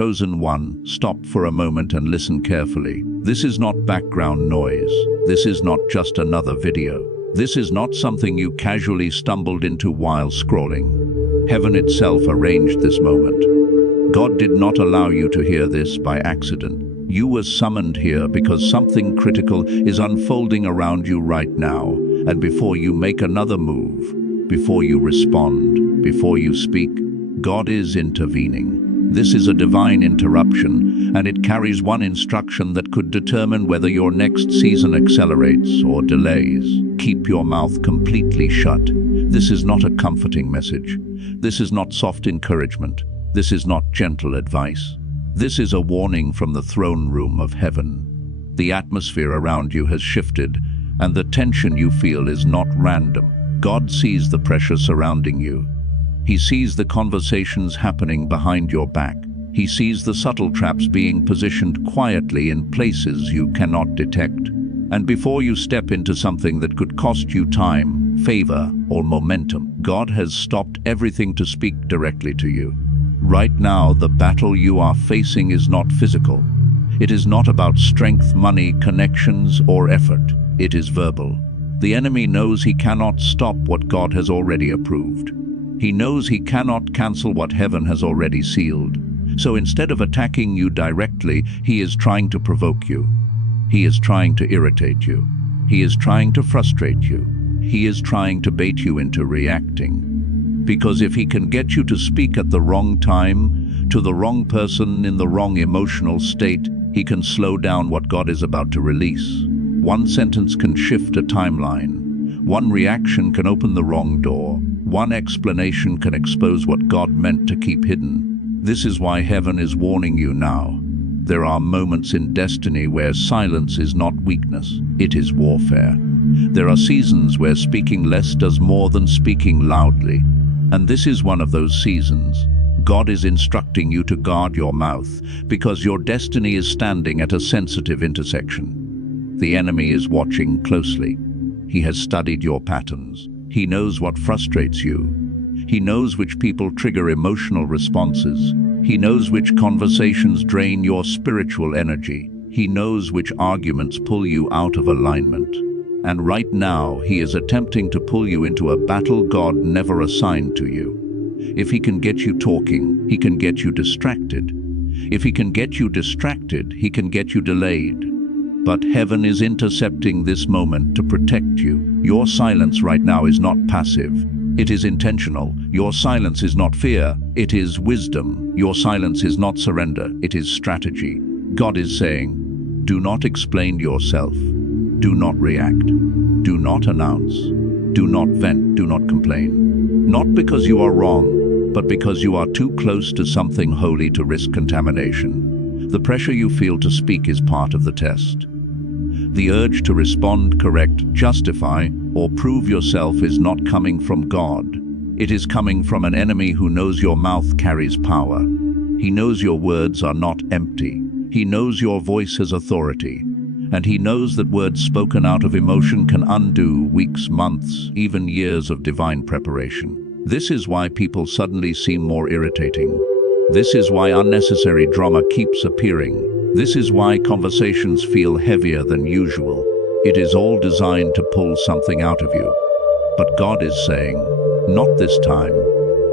chosen one, stop for a moment and listen carefully. This is not background noise. This is not just another video. This is not something you casually stumbled into while scrolling. Heaven itself arranged this moment. God did not allow you to hear this by accident. You were summoned here because something critical is unfolding around you right now. And before you make another move, before you respond, before you speak, God is intervening. This is a divine interruption, and it carries one instruction that could determine whether your next season accelerates or delays. Keep your mouth completely shut. This is not a comforting message. This is not soft encouragement. This is not gentle advice. This is a warning from the throne room of heaven. The atmosphere around you has shifted, and the tension you feel is not random. God sees the pressure surrounding you. He sees the conversations happening behind your back. He sees the subtle traps being positioned quietly in places you cannot detect. And before you step into something that could cost you time, favor, or momentum, God has stopped everything to speak directly to you. Right now, the battle you are facing is not physical. It is not about strength, money, connections, or effort. It is verbal. The enemy knows he cannot stop what God has already approved. He knows he cannot cancel what heaven has already sealed. So instead of attacking you directly, he is trying to provoke you. He is trying to irritate you. He is trying to frustrate you. He is trying to bait you into reacting. Because if he can get you to speak at the wrong time, to the wrong person in the wrong emotional state, he can slow down what God is about to release. One sentence can shift a timeline. One reaction can open the wrong door. One explanation can expose what God meant to keep hidden. This is why heaven is warning you now. There are moments in destiny where silence is not weakness, it is warfare. There are seasons where speaking less does more than speaking loudly. And this is one of those seasons. God is instructing you to guard your mouth because your destiny is standing at a sensitive intersection. The enemy is watching closely. He has studied your patterns. He knows what frustrates you. He knows which people trigger emotional responses. He knows which conversations drain your spiritual energy. He knows which arguments pull you out of alignment. And right now, he is attempting to pull you into a battle God never assigned to you. If he can get you talking, he can get you distracted. If he can get you distracted, he can get you delayed. But heaven is intercepting this moment to protect you. Your silence right now is not passive. It is intentional. Your silence is not fear. It is wisdom. Your silence is not surrender. It is strategy. God is saying, do not explain yourself. Do not react. Do not announce. Do not vent. Do not complain. Not because you are wrong, but because you are too close to something holy to risk contamination. The pressure you feel to speak is part of the test. The urge to respond, correct, justify, or prove yourself is not coming from God. It is coming from an enemy who knows your mouth carries power. He knows your words are not empty. He knows your voice has authority. And he knows that words spoken out of emotion can undo weeks, months, even years of divine preparation. This is why people suddenly seem more irritating. This is why unnecessary drama keeps appearing. This is why conversations feel heavier than usual. It is all designed to pull something out of you. But God is saying, not this time.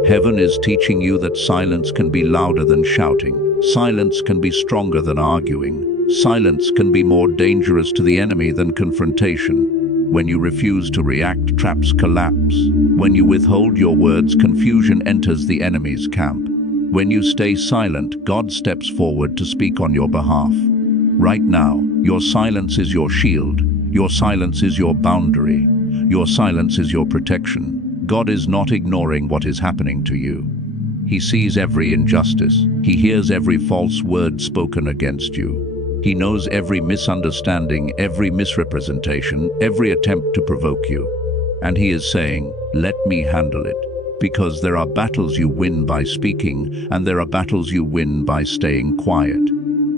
Heaven is teaching you that silence can be louder than shouting. Silence can be stronger than arguing. Silence can be more dangerous to the enemy than confrontation. When you refuse to react, traps collapse. When you withhold your words, confusion enters the enemy's camp. When you stay silent, God steps forward to speak on your behalf. Right now, your silence is your shield. Your silence is your boundary. Your silence is your protection. God is not ignoring what is happening to you. He sees every injustice. He hears every false word spoken against you. He knows every misunderstanding, every misrepresentation, every attempt to provoke you. And he is saying, let me handle it. Because there are battles you win by speaking, and there are battles you win by staying quiet.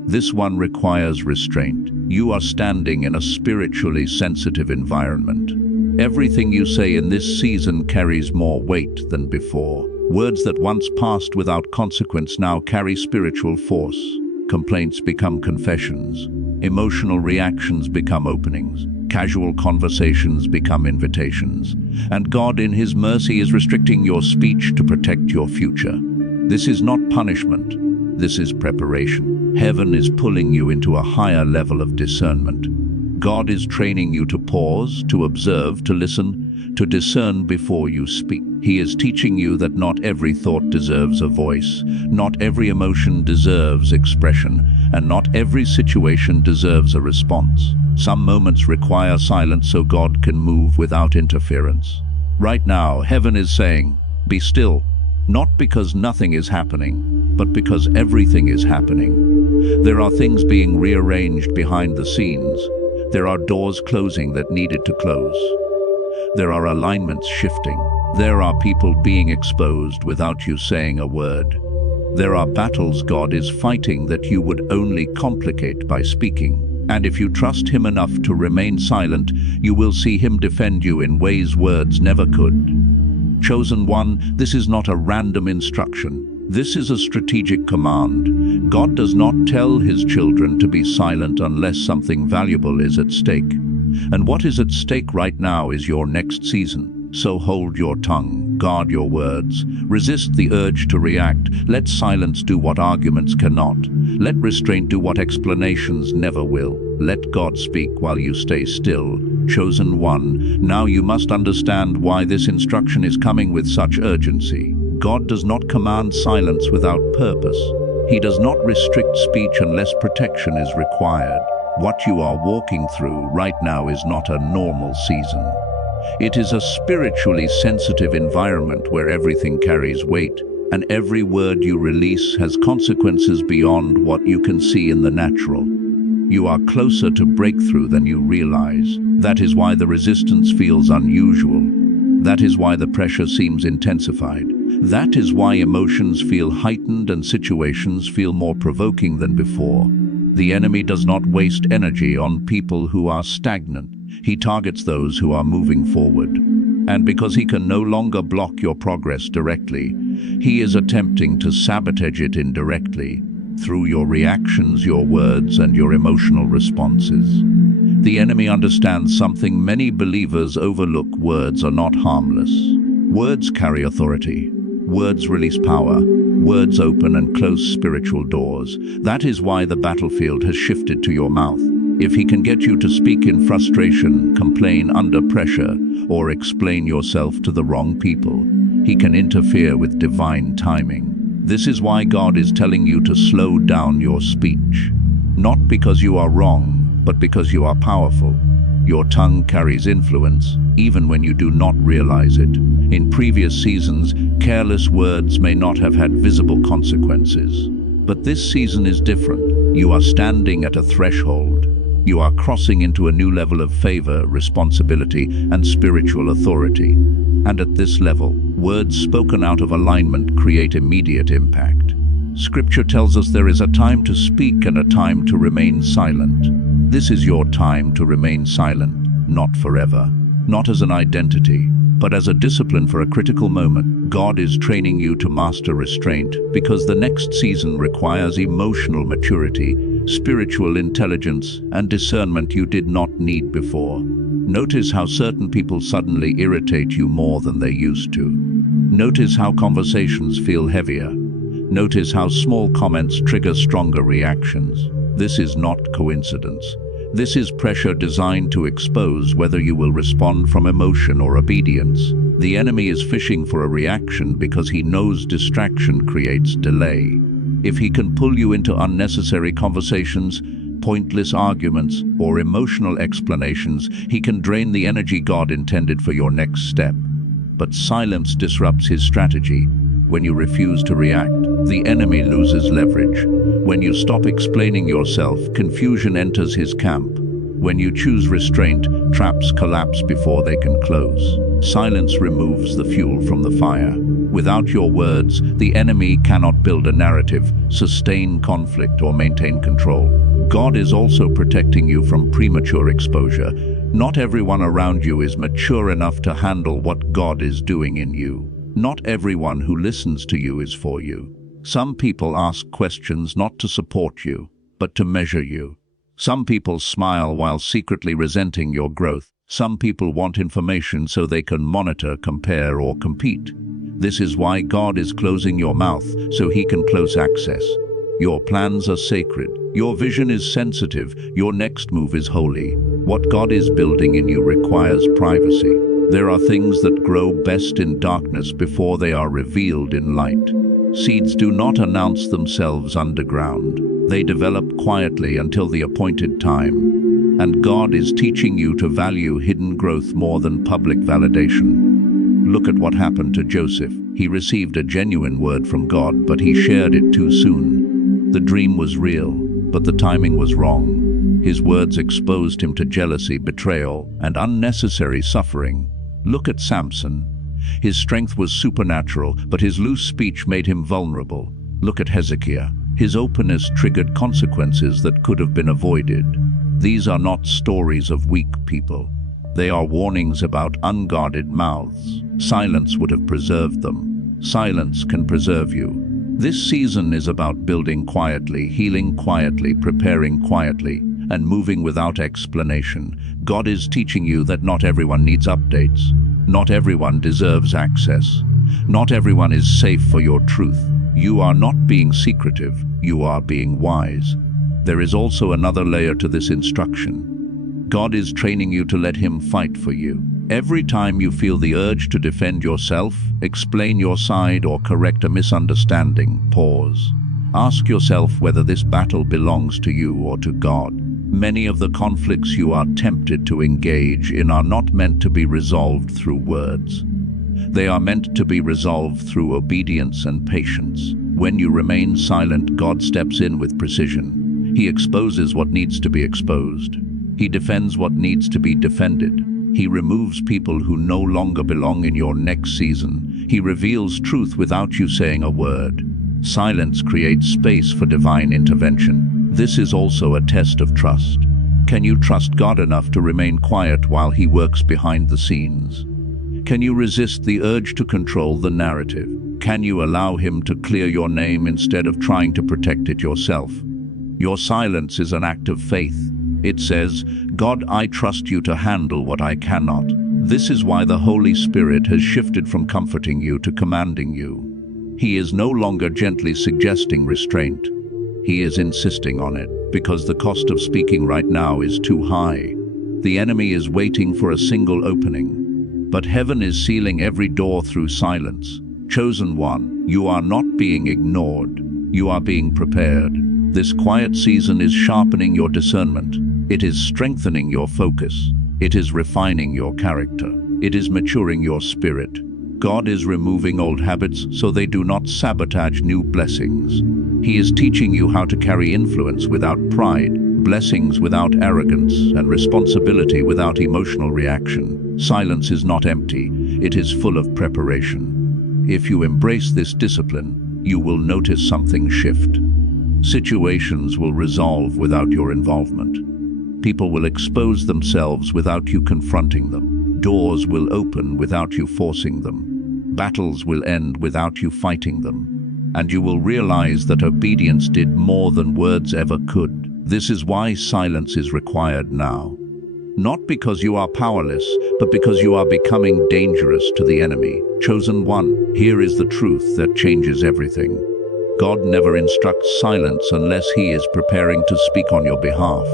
This one requires restraint. You are standing in a spiritually sensitive environment. Everything you say in this season carries more weight than before. Words that once passed without consequence now carry spiritual force. Complaints become confessions. Emotional reactions become openings. Casual conversations become invitations. And God in His mercy is restricting your speech to protect your future. This is not punishment. This is preparation. Heaven is pulling you into a higher level of discernment. God is training you to pause, to observe, to listen, to discern before you speak. He is teaching you that not every thought deserves a voice, not every emotion deserves expression, and not every situation deserves a response. Some moments require silence so God can move without interference. Right now, heaven is saying, be still, not because nothing is happening, but because everything is happening. There are things being rearranged behind the scenes. There are doors closing that needed to close. There are alignments shifting. There are people being exposed without you saying a word. There are battles God is fighting that you would only complicate by speaking. And if you trust Him enough to remain silent, you will see Him defend you in ways words never could. Chosen one, this is not a random instruction. This is a strategic command. God does not tell His children to be silent unless something valuable is at stake. And what is at stake right now is your next season. So hold your tongue, guard your words, resist the urge to react. Let silence do what arguments cannot. Let restraint do what explanations never will. Let God speak while you stay still. Chosen one, now you must understand why this instruction is coming with such urgency. God does not command silence without purpose. He does not restrict speech unless protection is required. What you are walking through right now is not a normal season. It is a spiritually sensitive environment where everything carries weight, and every word you release has consequences beyond what you can see in the natural. You are closer to breakthrough than you realize. That is why the resistance feels unusual. That is why the pressure seems intensified. That is why emotions feel heightened and situations feel more provoking than before. The enemy does not waste energy on people who are stagnant. He targets those who are moving forward. And because he can no longer block your progress directly, he is attempting to sabotage it indirectly through your reactions, your words, and your emotional responses. The enemy understands something many believers overlook. Words are not harmless. Words carry authority. Words release power. Words open and close spiritual doors. That is why the battlefield has shifted to your mouth. If he can get you to speak in frustration, complain under pressure, or explain yourself to the wrong people, he can interfere with divine timing. This is why God is telling you to slow down your speech. Not because you are wrong, but because you are powerful. Your tongue carries influence, even when you do not realize it. In previous seasons, careless words may not have had visible consequences. But this season is different. You are standing at a threshold. You are crossing into a new level of favor, responsibility, and spiritual authority. And at this level, words spoken out of alignment create immediate impact. Scripture tells us there is a time to speak and a time to remain silent. This is your time to remain silent, not forever, not as an identity, but as a discipline for a critical moment. God is training you to master restraint because the next season requires emotional maturity, spiritual intelligence, and discernment you did not need before. Notice how certain people suddenly irritate you more than they used to. Notice how conversations feel heavier. Notice how small comments trigger stronger reactions. This is not coincidence. This is pressure designed to expose whether you will respond from emotion or obedience. The enemy is fishing for a reaction because he knows distraction creates delay. If he can pull you into unnecessary conversations, pointless arguments, or emotional explanations, he can drain the energy God intended for your next step. But silence disrupts his strategy. When you refuse to react, the enemy loses leverage. When you stop explaining yourself, confusion enters his camp. When you choose restraint, traps collapse before they can close. Silence removes the fuel from the fire. Without your words, the enemy cannot build a narrative, sustain conflict, or maintain control. God is also protecting you from premature exposure. Not everyone around you is mature enough to handle what God is doing in you. Not everyone who listens to you is for you. Some people ask questions not to support you, but to measure you. Some people smile while secretly resenting your growth. Some people want information so they can monitor, compare, or compete. This is why God is closing your mouth, so He can close access. Your plans are sacred. Your vision is sensitive. Your next move is holy. What God is building in you requires privacy. There are things that grow best in darkness before they are revealed in light. Seeds do not announce themselves underground. They develop quietly until the appointed time. And God is teaching you to value hidden growth more than public validation. Look at what happened to Joseph. He received a genuine word from God, but he shared it too soon. The dream was real, but the timing was wrong. His words exposed him to jealousy, betrayal, and unnecessary suffering. Look at Samson. His strength was supernatural, but his loose speech made him vulnerable. Look at Hezekiah. His openness triggered consequences that could have been avoided. These are not stories of weak people. They are warnings about unguarded mouths. Silence would have preserved them. Silence can preserve you. This season is about building quietly, healing quietly, preparing quietly, and moving without explanation. God is teaching you that not everyone needs updates. Not everyone deserves access. Not everyone is safe for your truth. You are not being secretive, you are being wise. There is also another layer to this instruction. God is training you to let Him fight for you. Every time you feel the urge to defend yourself, explain your side, or correct a misunderstanding, pause. Ask yourself whether this battle belongs to you or to God. Many of the conflicts you are tempted to engage in are not meant to be resolved through words. They are meant to be resolved through obedience and patience. When you remain silent, God steps in with precision. He exposes what needs to be exposed. He defends what needs to be defended. He removes people who no longer belong in your next season. He reveals truth without you saying a word. Silence creates space for divine intervention. This is also a test of trust. Can you trust God enough to remain quiet while He works behind the scenes? Can you resist the urge to control the narrative? Can you allow Him to clear your name instead of trying to protect it yourself? Your silence is an act of faith. It says, God, I trust you to handle what I cannot. This is why the Holy Spirit has shifted from comforting you to commanding you. He is no longer gently suggesting restraint. He is insisting on it, because the cost of speaking right now is too high. The enemy is waiting for a single opening. But heaven is sealing every door through silence. Chosen one, you are not being ignored. You are being prepared. This quiet season is sharpening your discernment. It is strengthening your focus. It is refining your character. It is maturing your spirit. God is removing old habits so they do not sabotage new blessings. He is teaching you how to carry influence without pride, blessings without arrogance, and responsibility without emotional reaction. Silence is not empty, it is full of preparation. If you embrace this discipline, you will notice something shift. Situations will resolve without your involvement. People will expose themselves without you confronting them. Doors will open without you forcing them. Battles will end without you fighting them. And you will realize that obedience did more than words ever could. This is why silence is required now. Not because you are powerless, but because you are becoming dangerous to the enemy. Chosen one, here is the truth that changes everything. God never instructs silence unless He is preparing to speak on your behalf.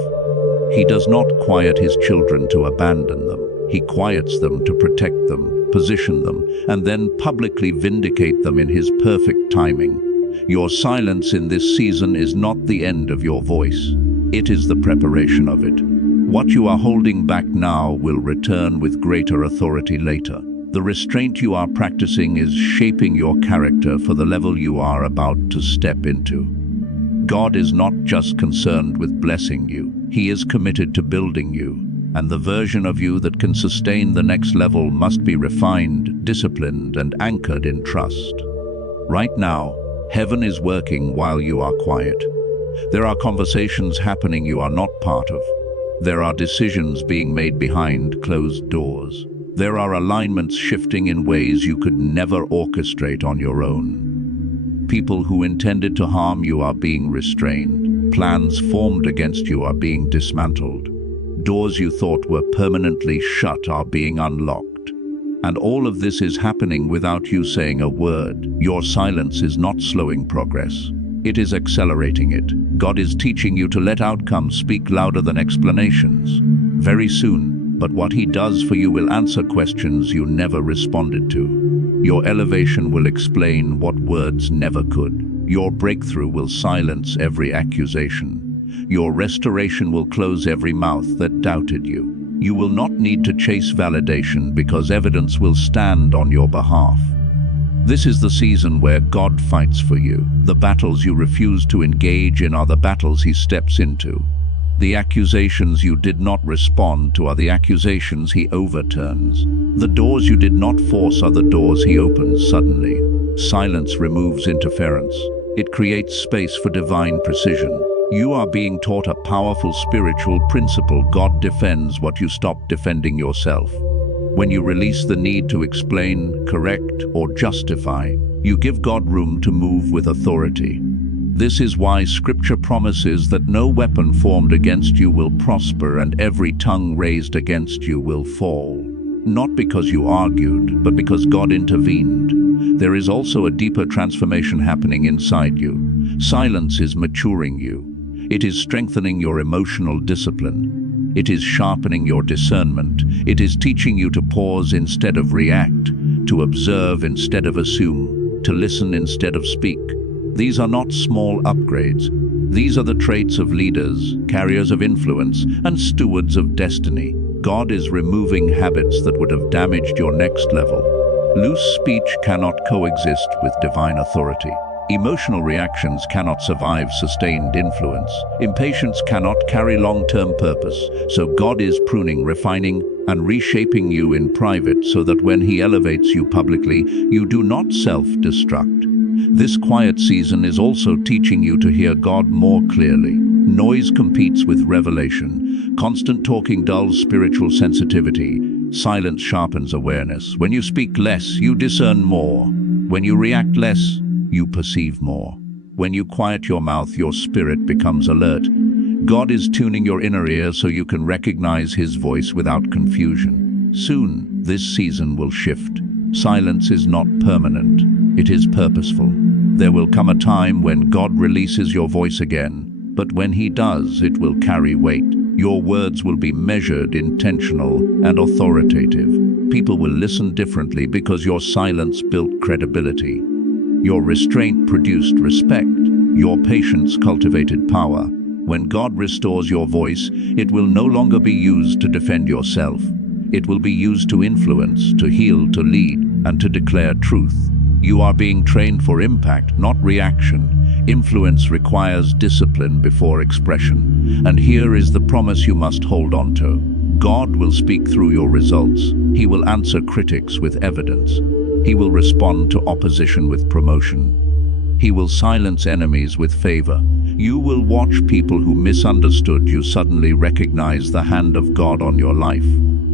He does not quiet His children to abandon them. He quiets them to protect them, position them, and then publicly vindicate them in His perfect timing. Your silence in this season is not the end of your voice. It is the preparation of it. What you are holding back now will return with greater authority later. The restraint you are practicing is shaping your character for the level you are about to step into. God is not just concerned with blessing you. He is committed to building you. And the version of you that can sustain the next level must be refined, disciplined, and anchored in trust. Right now, heaven is working while you are quiet. There are conversations happening you are not part of. There are decisions being made behind closed doors. There are alignments shifting in ways you could never orchestrate on your own. People who intended to harm you are being restrained. Plans formed against you are being dismantled. Doors you thought were permanently shut are being unlocked. And all of this is happening without you saying a word. Your silence is not slowing progress. It is accelerating it. God is teaching you to let outcomes speak louder than explanations. Very soon, but what He does for you will answer questions you never responded to. Your elevation will explain what words never could. Your breakthrough will silence every accusation. Your restoration will close every mouth that doubted you. You will not need to chase validation because evidence will stand on your behalf. This is the season where God fights for you. The battles you refuse to engage in are the battles He steps into. The accusations you did not respond to are the accusations He overturns. The doors you did not force are the doors He opens suddenly. Silence removes interference. It creates space for divine precision. You are being taught a powerful spiritual principle. God defends what you stop defending yourself. When you release the need to explain, correct, or justify, you give God room to move with authority. This is why Scripture promises that no weapon formed against you will prosper and every tongue raised against you will fall. Not because you argued, but because God intervened. There is also a deeper transformation happening inside you. Silence is maturing you. It is strengthening your emotional discipline. It is sharpening your discernment. It is teaching you to pause instead of react, to observe instead of assume, to listen instead of speak. These are not small upgrades. These are the traits of leaders, carriers of influence, and stewards of destiny. God is removing habits that would have damaged your next level. Loose speech cannot coexist with divine authority. Emotional reactions cannot survive sustained influence. Impatience cannot carry long-term purpose. So God is pruning, refining, and reshaping you in private so that when He elevates you publicly, you do not self-destruct. This quiet season is also teaching you to hear God more clearly. Noise competes with revelation. Constant talking dulls spiritual sensitivity. Silence sharpens awareness. When you speak less, you discern more. When you react less, you perceive more. When you quiet your mouth, your spirit becomes alert. God is tuning your inner ear so you can recognize His voice without confusion. Soon, this season will shift. Silence is not permanent. It is purposeful. There will come a time when God releases your voice again, but when He does, it will carry weight. Your words will be measured, intentional, and authoritative. People will listen differently because your silence built credibility. Your restraint produced respect. Your patience cultivated power. When God restores your voice, it will no longer be used to defend yourself. It will be used to influence, to heal, to lead, and to declare truth. You are being trained for impact, not reaction. Influence requires discipline before expression. And here is the promise you must hold on to. God will speak through your results. He will answer critics with evidence. He will respond to opposition with promotion. He will silence enemies with favor. You will watch people who misunderstood you suddenly recognize the hand of God on your life.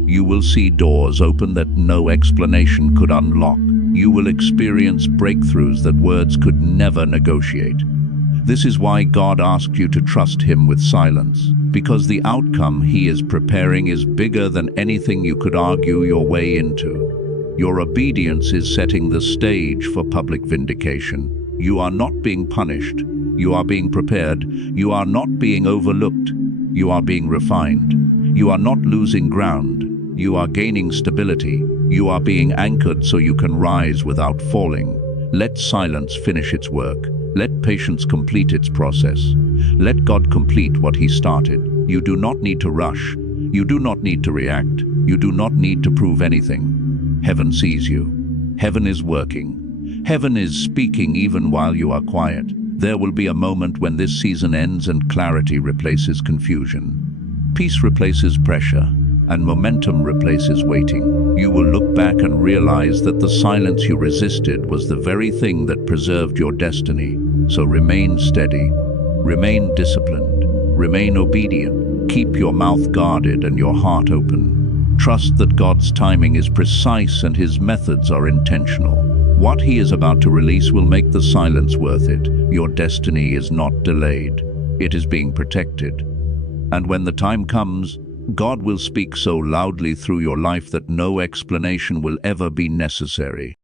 You will see doors open that no explanation could unlock. You will experience breakthroughs that words could never negotiate. This is why God asked you to trust Him with silence, because the outcome He is preparing is bigger than anything you could argue your way into. Your obedience is setting the stage for public vindication. You are not being punished. You are being prepared. You are not being overlooked. You are being refined. You are not losing ground. You are gaining stability. You are being anchored so you can rise without falling. Let silence finish its work. Let patience complete its process. Let God complete what He started. You do not need to rush. You do not need to react. You do not need to prove anything. Heaven sees you. Heaven is working. Heaven is speaking even while you are quiet. There will be a moment when this season ends and clarity replaces confusion. Peace replaces pressure, and momentum replaces waiting. You will look back and realize that the silence you resisted was the very thing that preserved your destiny. So remain steady, remain disciplined, remain obedient. Keep your mouth guarded and your heart open. Trust that God's timing is precise and his methods are intentional. What he is about to release will make the silence worth it. Your destiny is not delayed. It is being protected. And when the time comes, God will speak so loudly through your life that no explanation will ever be necessary.